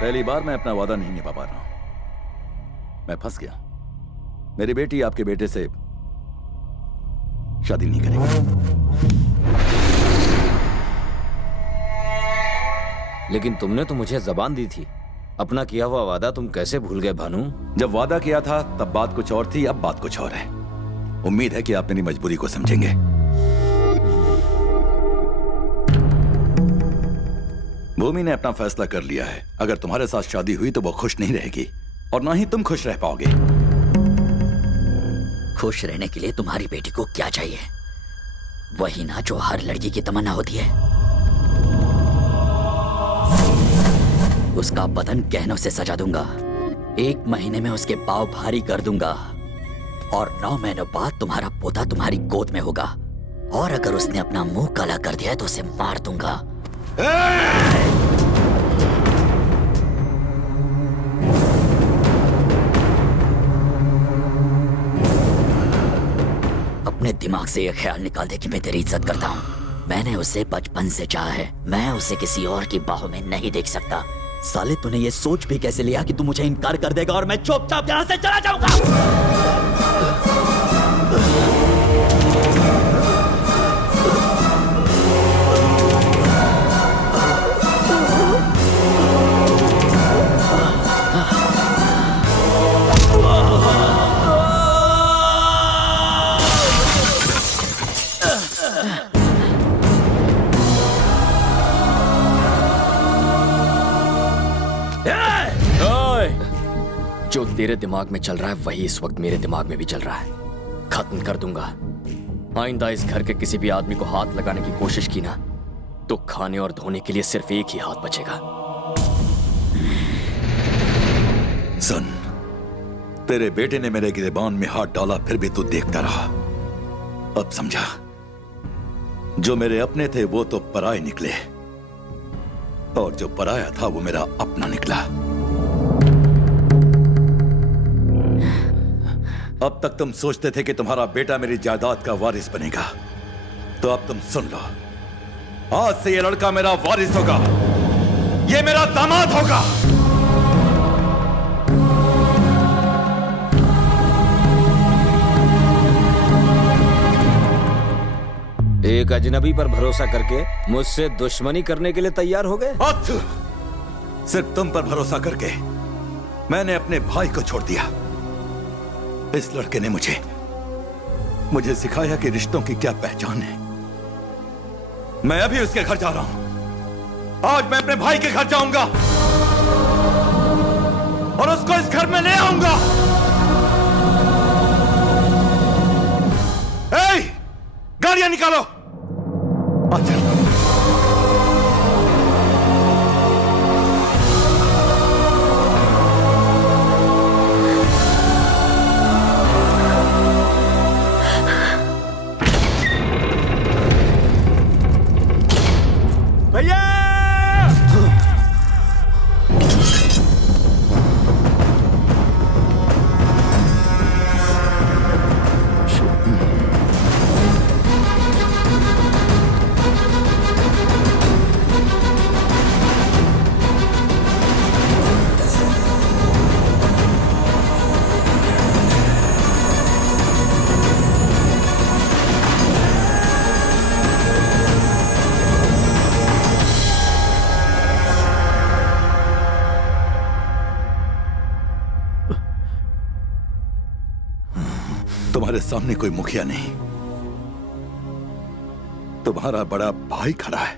पहली बार मैं अपना वादा नहीं निभा पा रहा हूं। मैं फंस गया। मेरी बेटी आपके बेटे से शादी नहीं करेगी। लेकिन तुमने तो मुझे जबान दी थी। अपना किया हुआ वादा तुम कैसे भूल गए भानु? जब वादा किया था तब बात कुछ और थी, अब बात कुछ और है। उम्मीद है कि आप मेरी मजबूरी को समझेंगे। भूमि ने अपना फैसला कर लिया है। अगर तुम्हारे साथ शादी हुई तो वो खुश नहीं रहेगी और ना ही तुम खुश रह पाओगे। खुश रहने के लिए तुम्हारी बेटी को क्या चाहिए? वही ना जो हर लड़की की तमन्ना होती है। उसका बदन गहनों से सजा दूंगा, 1 महीने में उसके पाँव भारी कर दूंगा और 9 महीनों बाद तुम्हारा पोता तुम्हारी गोद में होगा। और अगर उसने अपना मुंह काला कर दिया तो उसे मार दूंगा। अपने दिमाग से यह ख्याल निकाल दे कि मैं तेरी इज्जत करता हूँ। मैंने उसे बचपन से चाहा है। मैं उसे किसी और की बाहों में नहीं देख सकता। साले तूने ये सोच भी कैसे लिया कि तू मुझे इनकार कर देगा और मैं चुपचाप यहां से चला जाऊंगा? जो तेरे दिमाग में चल रहा है वही इस वक्त मेरे दिमाग में भी चल रहा है। खत्म कर दूंगा। आइंदा इस घर के किसी भी आदमी को हाथ लगाने की कोशिश की ना तो खाने और धोने के लिए सिर्फ एक ही हाथ बचेगा। सुन, तेरे बेटे ने मेरे गिरेबान में हाथ डाला फिर भी तू देखता रहा। अब समझा, जो मेरे अपने थे वो तो पराये निकले और जो पराया था वो मेरा अपना निकला। अब तक तुम सोचते थे कि तुम्हारा बेटा मेरी जायदाद का वारिस बनेगा, तो अब तुम सुन लो, आज से ये लड़का मेरा वारिस होगा। ये मेरा दामाद होगा। एक अजनबी पर भरोसा करके मुझसे दुश्मनी करने के लिए तैयार हो गए? सिर्फ तुम पर भरोसा करके मैंने अपने भाई को छोड़ दिया। इस लड़के ने मुझे सिखाया कि रिश्तों की क्या पहचान है। मैं अभी उसके घर जा रहा हूं। आज मैं अपने भाई के घर जाऊंगा और उसको इस घर में ले आऊंगा। गाड़ियां निकालो। अच्छा, भैया तुम्हारे सामने कोई मुखिया नहीं, तुम्हारा बड़ा भाई खड़ा है।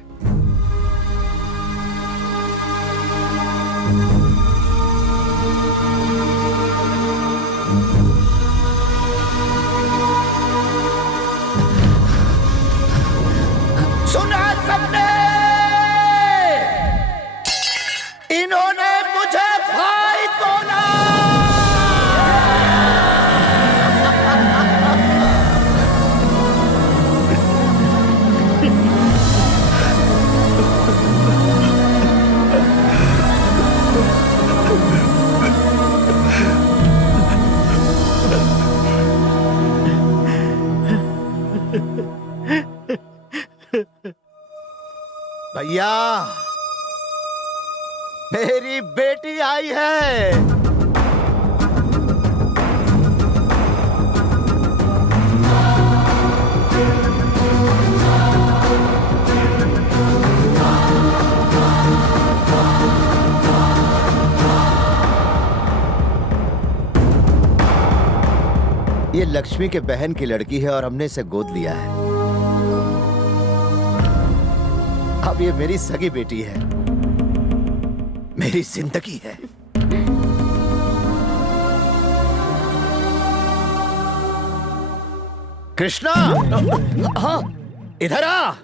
सुना सबने, इन्होंने मुझे भाई बोला। भैया, मेरी बेटी आई है। ये लक्ष्मी के बहन की लड़की है और हमने इसे गोद लिया है। अब ये मेरी सगी बेटी है, मेरी जिंदगी है। कृष्णा, हाँ इधर आ।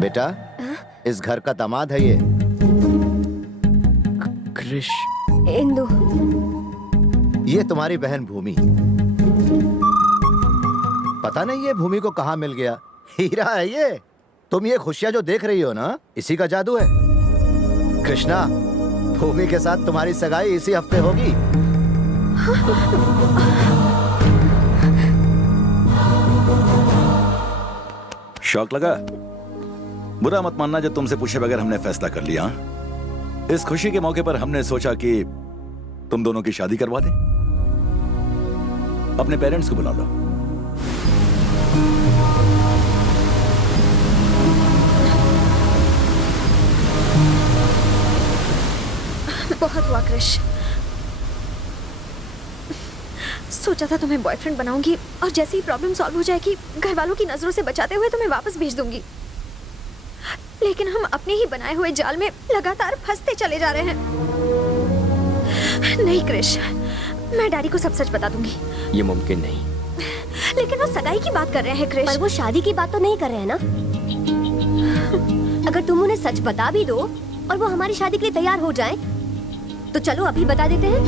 बेटा, इस घर का दामाद है ये। कृष, इंदु। ये तुम्हारी बहन भूमि। पता नहीं ये भूमि को कहाँ मिल गया। हीरा है ये। तुम ये खुशियां जो देख रही हो ना, इसी का जादू है। कृष्णा, भूमि के साथ तुम्हारी सगाई इसी हफ्ते होगी। शौक लगा? बुरा मत मानना जब तुमसे पूछे बगैर हमने फैसला कर लिया। इस खुशी के मौके पर हमने सोचा कि तुम दोनों की शादी करवा दें। अपने पेरेंट्स को बुला लो। बहुत हुआ कृष। सोचा था तुम्हें बॉयफ्रेंड बनाऊंगी और जैसे ही प्रॉब्लम सॉल्व हो जाएगी घर वालों की नजरों से बचाते हुए तुम्हें वापस भेज दूंगी। लेकिन हम अपने ही बनाए हुए जाल में लगातार फंसते चले जा रहे हैं। नहीं कृष, मैं डैडी को सब सच बता दूंगी। ये मुमकिन नहीं। लेकिन वो सगाई की बात कर रहे हैं कृष। पर वो शादी की बात तो नहीं कर रहे हैं ना। अगर तुम उन्हें सच बता भी दो और वो हमारी शादी के लिए तैयार हो जाएं, तो चलो अभी बता देते हैं।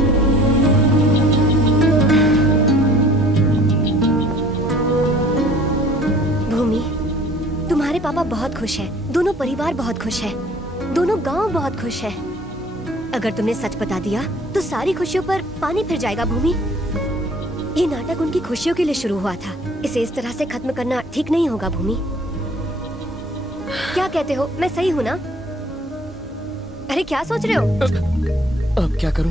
भूमि, तुम्हारे पापा बहुत खुश हैं, दोनों परिवार बहुत खुश है, दोनों गांव बहुत खुश है। अगर तुमने सच बता दिया तो सारी खुशियों पर पानी फिर जाएगा। भूमि, ये नाटक उनकी खुशियों के लिए शुरू हुआ था, इसे इस तरह से खत्म करना ठीक नहीं होगा। भूमि, क्या कहते हो? मैं सही हूँ ना? अरे क्या सोच रहे हो? अब क्या करूं?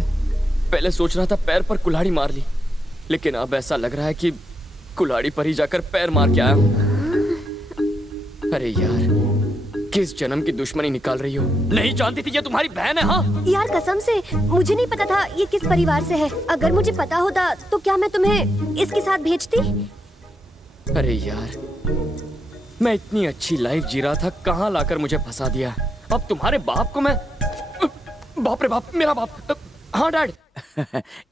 पहले सोच रहा था पैर पर कुल्हाड़ी मार ली, लेकिन अब ऐसा लग रहा है कि कुल्हाड़ी पर ही जाकर पैर मार के आया हूं। अरे यार, किस जन्म की दुश्मनी निकाल रही हो? नहीं जानती थी ये तुम्हारी बहन है। हाँ यार कसम से मुझे नहीं पता था ये किस परिवार से है। अगर मुझे पता होता तो क्या मैं तुम्हें इसके साथ भेजती? अरे यार, मैं इतनी अच्छी लाइफ जी रहा था, कहाँ लाकर मुझे फंसा दिया। अब तुम्हारे बाप को मैं, बाप रे बाप, मेरा बाप। हाँ डैड।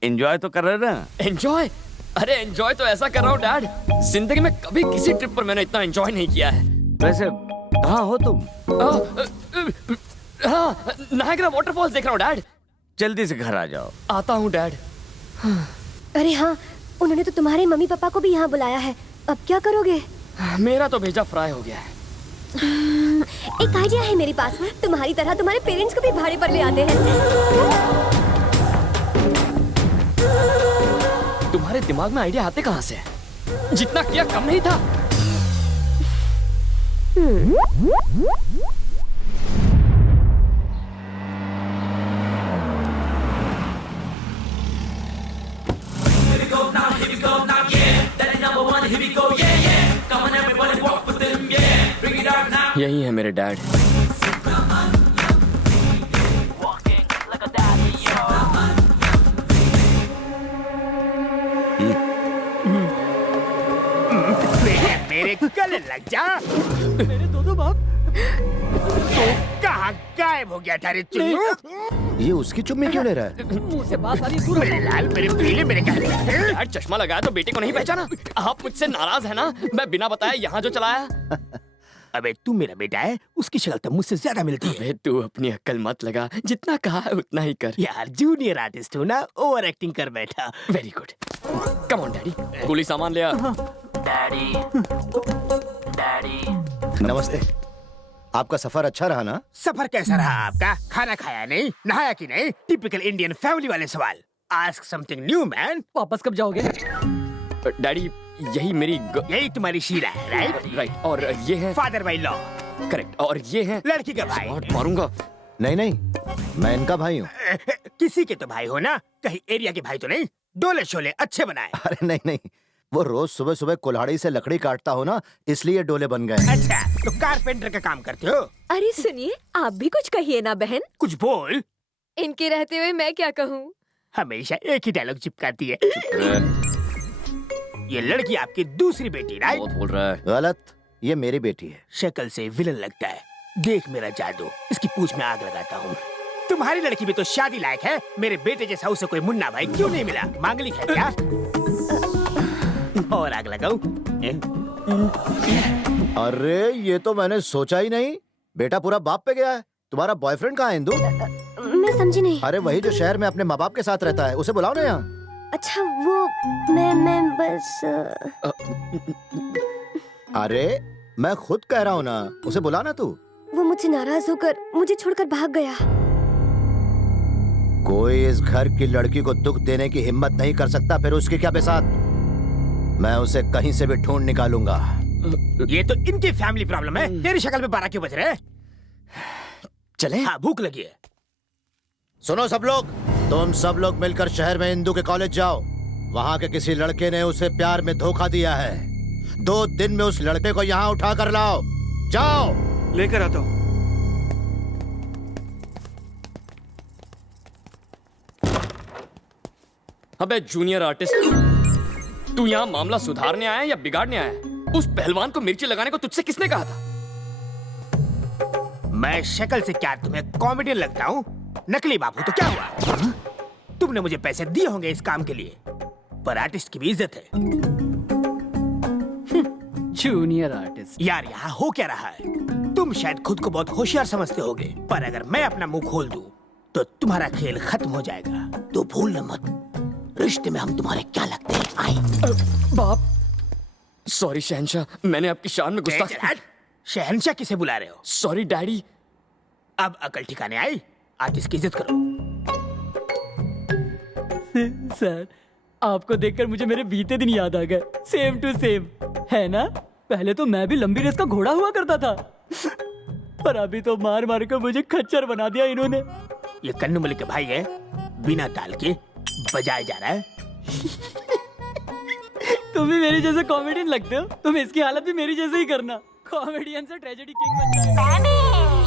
एंजॉय तो कर रहे ना? एंजॉय? अरे एंजॉय तो ऐसा कर रहा हूँ डैड, जिंदगी में कभी किसी ट्रिप पर मैंने इतना एंजॉय नहीं किया है। वैसे कहाँ हो तुम? हाँ, नायग्रा वाटरफॉल्स देख रहा हूँ डैड। जल्दी से घर आ जाओ। आता हूँ डैड। अरे हाँ, उन्होंने तो तुम्हारे मम्मी पापा को भी यहाँ बुलाया है। अब क्या करोगे? मेरा तो भेजा फ्राई हो गया है। एक आइडिया है मेरे पास। तुम्हारी तरह तुम्हारे पेरेंट्स को भी भाड़े पर ले आते हैं। तुम्हारे दिमाग में आइडिया आते कहाँ से? जितना किया कम नहीं था। यही है मेरे डैड। मेरे गले लग जा। मेरे दो बाप। तो कहाँ गायब हो गया था रे चुन्नू? ये उसकी चुम्मी क्यों ले रहा है? मुंह से बात आ रही है। मेरे लाल, मेरे पीले, मेरे काले। डैड चश्मा लगाया तो बेटे को नहीं पहचाना? आप मुझसे नाराज है ना? मैं बिना बताए यहाँ जो चलाया। अबे तू मेरा बेटा है, उसकी शक्ल तो मुझसे ज्यादा मिलती है। अबे तू अपनी अक्ल मत लगा, जितना कहा है उतना ही कर। यार जूनियर आर्टिस्ट हो ना, ओवर एक्टिंग कर बैठा। Very good. Come on daddy, गोली सामान ले आ। नमस्ते। आपका सफर अच्छा रहा ना? सफर कैसा रहा आपका? खाना खाया नहीं, नहाया कि नहीं? टिपिकल इंडियन फैमिली वाले सवाल। Ask something new man. वापस कब जाओगे? डैडी, यही मेरी यही तुम्हारी शीला है, राइट? राइट। और ये है फादर बाई लॉ। करेक्ट। और ये है लड़की का भाई। स्मार्ट मारूंगा। नहीं नहीं, मैं इनका भाई हूँ। किसी के तो भाई हो ना, कहीं एरिया के भाई तो नहीं? डोले शोले अच्छे बनाए। अरे नहीं नहीं, वो रोज सुबह सुबह कुल्हाड़ी से लकड़ी काटता हो ना, इसलिए डोले बन गए। अच्छा, तो कारपेंटर का काम करते हो? अरे सुनिए, आप भी कुछ कहिए ना बहन। कुछ बोल। इनके रहते हुए मैं क्या कहूँ? हमेशा एक ही डायलॉग चिपकाती है। ये लड़की आपकी दूसरी बेटी, राइट? बहुत बोल रहा है। गलत, ये मेरी बेटी है। शक्ल से विलन लगता है। देख मेरा जादू, इसकी पूंछ में आग लगाता हूँ। तुम्हारी लड़की भी तो शादी लायक है। मेरे बेटे जैसा उसे कोई मुन्ना भाई क्यों नहीं मिला? मांगलिक है क्या? और आग लगाऊं? अरे ये तो मैंने सोचा ही नहीं। बेटा पूरा बाप पे गया है। तुम्हारा बॉयफ्रेंड कहाँ है इंदु? मैं समझी नहीं। अरे वही जो शहर में अपने माँ बाप के साथ रहता है, उसे बुलाओ ना यहाँ। अच्छा वो मैं बस अरे मैं खुद कह रहा हूँ ना, उसे बुला ना तू। वो मुझसे नाराज होकर मुझे छोड़कर भाग गया। कोई इस घर की लड़की को दुख देने की हिम्मत नहीं कर सकता, फिर उसकी क्या बेसात। मैं उसे कहीं से भी ढूंढ निकालूंगा। ये तो इनकी फैमिली प्रॉब्लम है। तेरी शक्ल पे 12 क्यों बज रहे हैं? चले? हाँ, भूख लगी है। सुनो सब लोग, तुम सब लोग मिलकर शहर में इंदु के कॉलेज जाओ। वहाँ के किसी लड़के ने उसे प्यार में धोखा दिया है। 2 दिन में उस लड़के को यहाँ उठा कर लाओ। जाओ। लेकर आता हूँ। अबे जूनियर आर्टिस्ट, तू यहाँ मामला सुधारने आया है या बिगाड़ने आया है? उस पहलवान को मिर्ची लगाने को तुझसे किसने कहा था? मैं शक्ल से क्या तुम्हें कॉमेडियन लगता हूँ? नकली बाबू तो क्या हुआ? तुमने मुझे पैसे दिए होंगे इस काम के लिए, पर आर्टिस्ट की भी इज्जत है। Junior artist. यार यहाँ हो क्या रहा है? तुम शायद खुद को बहुत होशियार समझते होगे, पर अगर मैं अपना मुंह खोल दूं तो तुम्हारा खेल खत्म हो जाएगा। तो भूलना मत, रिश्ते में हम तुम्हारे क्या लगते हैं? आई बाप, सॉरी शहंशाह, मैंने आपकी शान में गुस्सा। शहंशाह किसे बुला रहे हो? Sorry daddy. अब अकल ठिकाने आई? आर्टिस्ट की इज्जत करो। सर, आपको देखकर मुझे मेरे बीते दिन याद आ गए। सेम टू सेम, है ना? पहले तो मैं भी लंबी रेस का घोड़ा हुआ करता था, पर अभी तो मार मार कर मुझे खच्चर बना दिया इन्होंने। ये कन्नू मलिक के भाई है, बिना ताल के बजाया जा रहा है। तुम भी मेरे जैसे कॉमेडियन लगते हो। तुम इसकी हालत भी मेरी जैसे ही करना। कॉमेडियन से ट्रेजेडी किंग बन जाएगा।